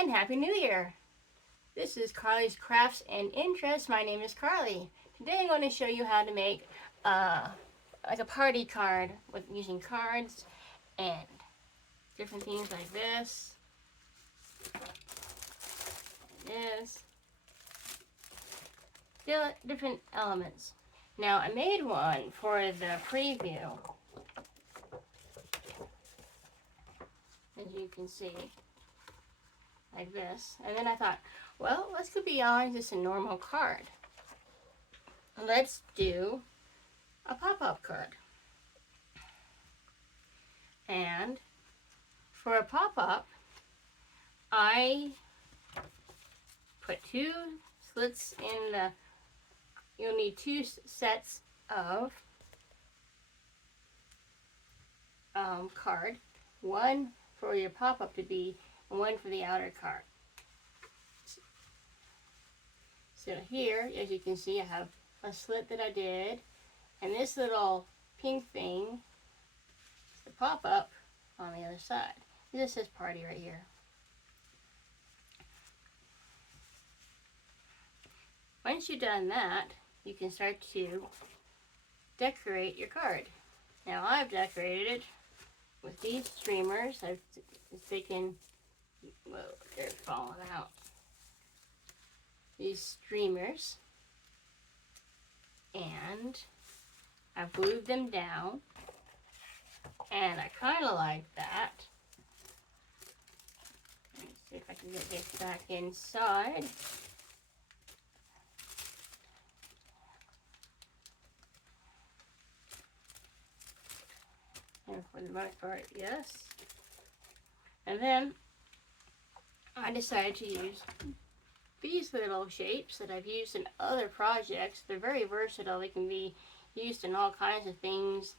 and Happy New Year! This is Carly's Crafts and Interests. My name is Carly. Today I'm going to show you how to make like a party card with using cards and different things like this, this, different elements. Now I made one for the preview, as you can see, like this. And then I thought, well, let's go beyond just a normal card. Let's do a pop-up card. And for a pop-up, I put two slits in the, you'll need two sets of card. One for your pop-up to be, and one for the outer card. So here, as you can see, I have a slit that I did, and this little pink thing is the pop-up on the other side. This says party right here. Once you've done that, you can start to decorate your card. Now I've decorated it with these streamers. I've taken, whoa, they're falling out. These streamers, and I've glued them down, and I kind of like that. Let's see if I can get this back inside. And for the most part, yes. And then I decided to use these little shapes that I've used in other projects. They're very versatile. They can be used in all kinds of things,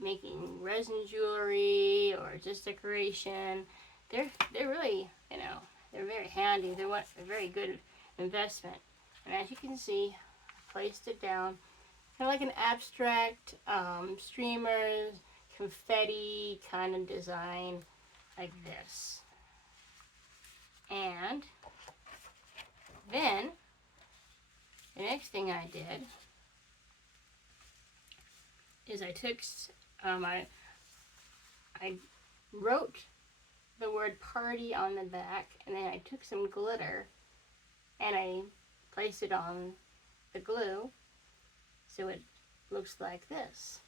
making resin jewelry or just decoration. They're really, they're very handy. They're a very good investment. And as you can see, I placed it down, kind of like an abstract streamers, confetti kind of design, like this. And then the next thing I did is I took, I wrote the word party on the back, and then I took some glitter and I placed it on the glue so it looks like this.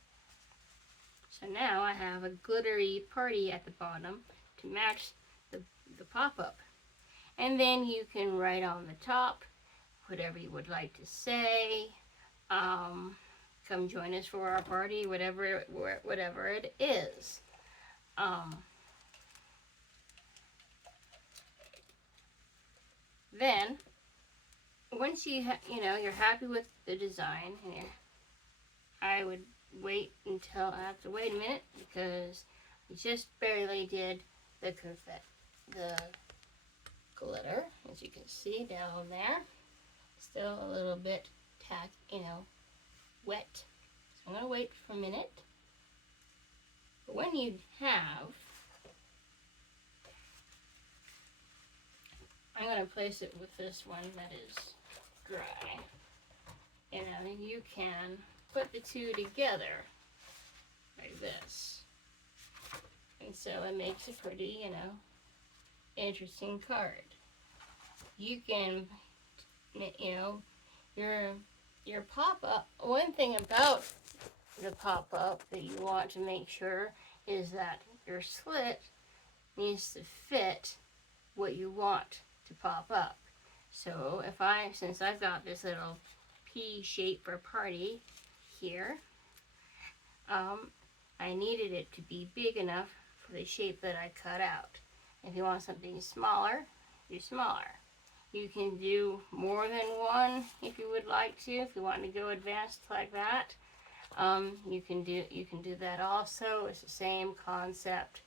So now I have a glittery party at the bottom to match the pop-up. And then you can write on the top whatever you would like to say. Come join us for our party, whatever it is. Then, once you're happy with the design here, I would wait until I have to wait a minute because we just barely did the glitter, as you can see down there. Still a little bit wet. So I'm going to wait for a minute. But when you have, I'm going to place it with this one that is dry. You can put the two together like this. And so it makes a pretty, interesting card. You can, your pop-up, one thing about the pop-up that you want to make sure is that your slit needs to fit what you want to pop up. So since I've got this little P shape for party here, I needed it to be big enough for the shape that I cut out. If you want something smaller, do smaller. You can do more than one if you would like to. If you want to go advanced like that, you can do that also. It's the same concept.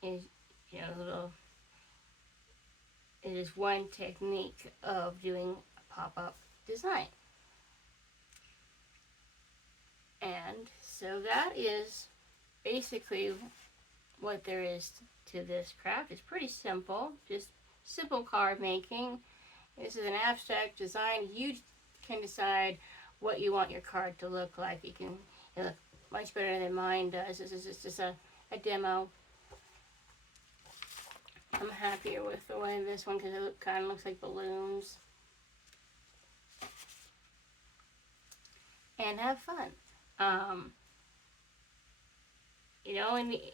It is one technique of doing a pop-up design. And so that is basically what there is to this craft. It's pretty simple, just simple card making. This is an abstract design. You can decide what you want your card to look like. You can look much better than mine does. This is just a demo. I'm happier with the way this one because it kind of looks like balloons. And have fun. You only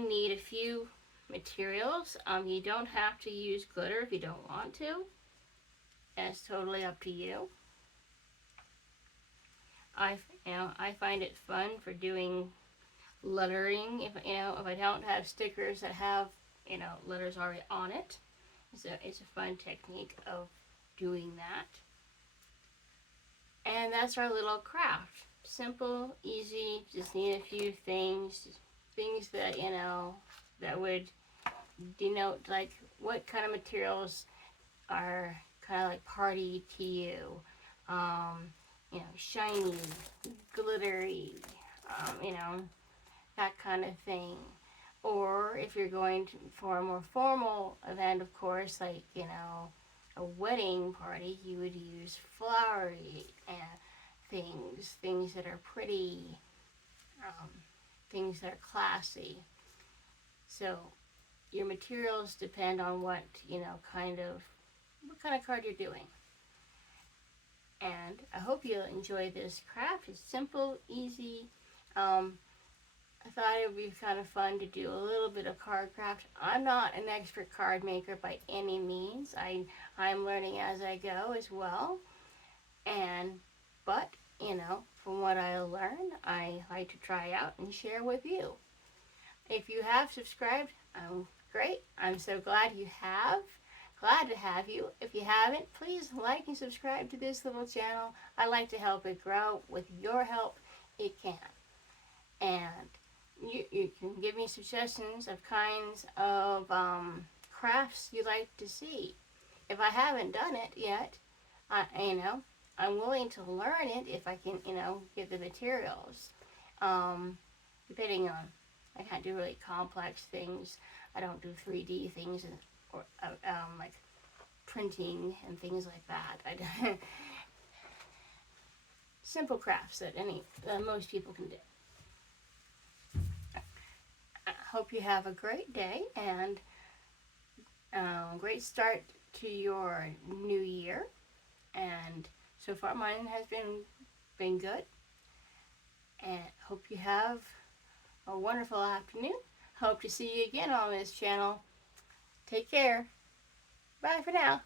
need a few materials. You don't have to use glitter if you don't want to. That's totally up to you. I find it fun for doing lettering. If I don't have stickers that have letters already on it, so it's a fun technique of doing that. And that's our little craft. Simple, easy. Just need a few things that that would denote like what kind of materials are kind of like party to you. Shiny, glittery, that kind of thing. Or if you're going for a more formal event, of course, like, a wedding party, you would use flowery things that are pretty, things that are classy. So your materials depend on what kind of card you're doing. And I hope you'll enjoy this craft. It's simple, easy. I thought it would be kind of fun to do a little bit of card craft. I'm not an expert card maker by any means. I'm learning as I go as well. But from what I learn, I like to try out and share with you. If you have subscribed, great. I'm so glad you have. Glad to have you. If you haven't, please like and subscribe to this little channel. I like to help it grow. With your help, it can. And you can give me suggestions of kinds of crafts you'd like to see. If I haven't done it yet, I'm willing to learn it if I can, get the materials. Depending on, I can't do really complex things. I don't do 3D things or like printing and things like that. Simple crafts that most people can do. I hope you have a great day and great start to your new year. And so far mine has been good. And hope you have a wonderful afternoon. Hope to see you again on this channel. Take care. Bye for now.